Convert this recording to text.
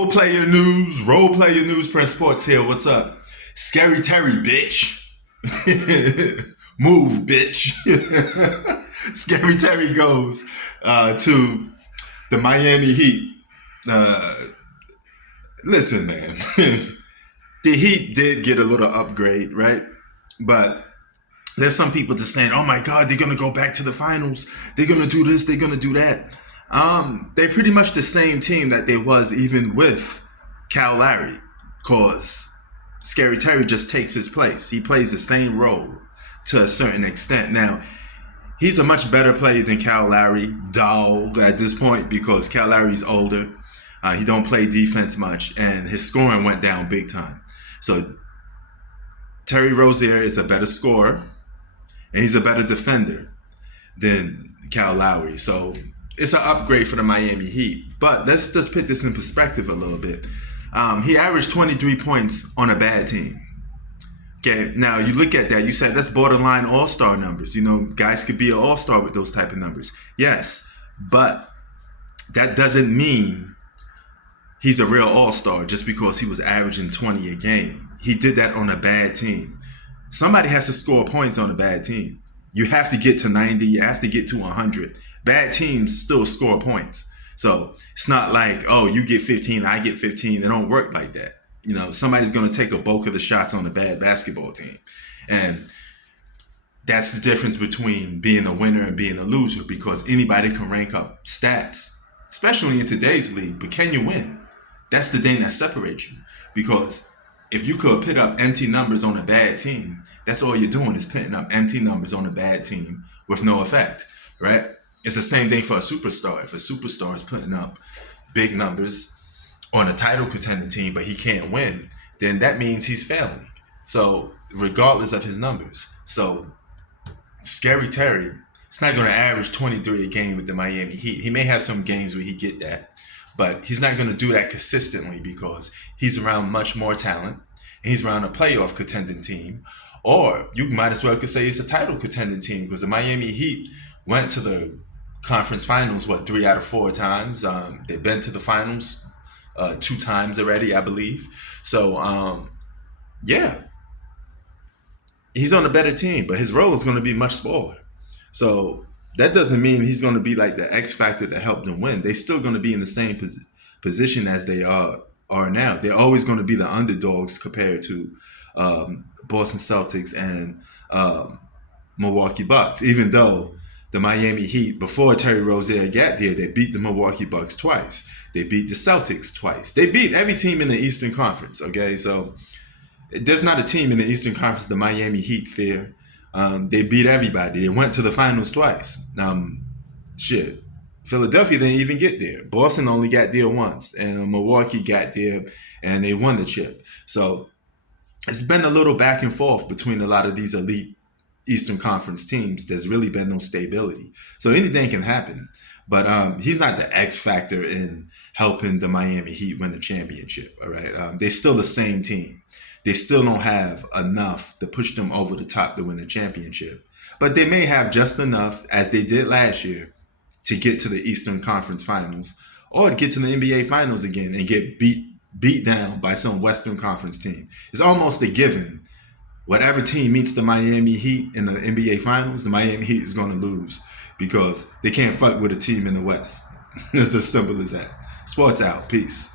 Role player news, Press Sports here. What's up? Scary Terry, bitch. Move, bitch. Scary Terry goes to the Miami Heat. Listen, man. The Heat did get a little upgrade, right? But there's some people just saying, oh my God, they're going to go back to the finals. They're going to do this. They're going to do that. They're pretty much the same team that they was even with Cal Lowry, cause Scary Terry just takes his place. He plays the same role to a certain extent. Now, he's a much better player than Cal Lowry, dog, at this point, because Cal Lowry's older. He don't play defense much, and his scoring went down big time. So Terry Rozier is a better scorer, and he's a better defender than Cal Lowry. So it's an upgrade for the Miami Heat. But let's just put this in perspective a little bit. He averaged 23 points on a bad team. Okay, now you look at that, you said that's borderline all-star numbers. You know, guys could be an all-star with those type of numbers. Yes, but that doesn't mean he's a real all-star just because he was averaging 20 a game. He did that on a bad team. Somebody has to score points on a bad team. You have to get to 90. You have to get to 100. Bad teams still score points. So it's not like, oh, you get 15, I get 15. It don't work like that. You know, somebody's going to take a bulk of the shots on a bad basketball team. And that's the difference between being a winner and being a loser, because anybody can rank up stats, especially in today's league. But can you win? That's the thing that separates you. Because if you could put up empty numbers on a bad team, that's all you're doing is putting up empty numbers on a bad team with no effect, right? It's the same thing for a superstar. If a superstar is putting up big numbers on a title contending team, but he can't win, then that means he's failing. So regardless of his numbers. So Scary Terry, it's not going to average 23 a game with the Miami Heat. He may have some games where he get that, but he's not going to do that consistently because he's around much more talent. And he's around a playoff contending team. Or you might as well could say it's a title contending team, because the Miami Heat went to the conference finals, 3 out of 4 times. They've been to the finals 2 times already, I believe. So, yeah, he's on a better team, but his role is going to be much smaller. So that doesn't mean he's going to be like the X factor that helped them win. They're still going to be in the same position as they are now. They're always going to be the underdogs compared to Boston Celtics and Milwaukee Bucks, even though the Miami Heat, before Terry Rozier got there, they beat the Milwaukee Bucks twice. They beat the Celtics twice. They beat every team in the Eastern Conference, okay? So there's not a team in the Eastern Conference the Miami Heat fear. They beat everybody. They went to the finals twice. Philadelphia didn't even get there. Boston only got there once, and Milwaukee got there, and they won the chip. So it's been a little back and forth between a lot of these elite Eastern Conference teams. There's really been no stability. So anything can happen. But he's not the X factor in helping the Miami Heat win the championship, all right? They're still the same team. They still don't have enough to push them over the top to win the championship. But they may have just enough, as they did last year, to get to the Eastern Conference Finals, or to get to the NBA Finals again and get beat down by some Western Conference team. It's almost a given. Whatever team meets the Miami Heat in the NBA Finals, the Miami Heat is going to lose, because they can't fuck with a team in the West. It's as simple as that. Sports out. Peace.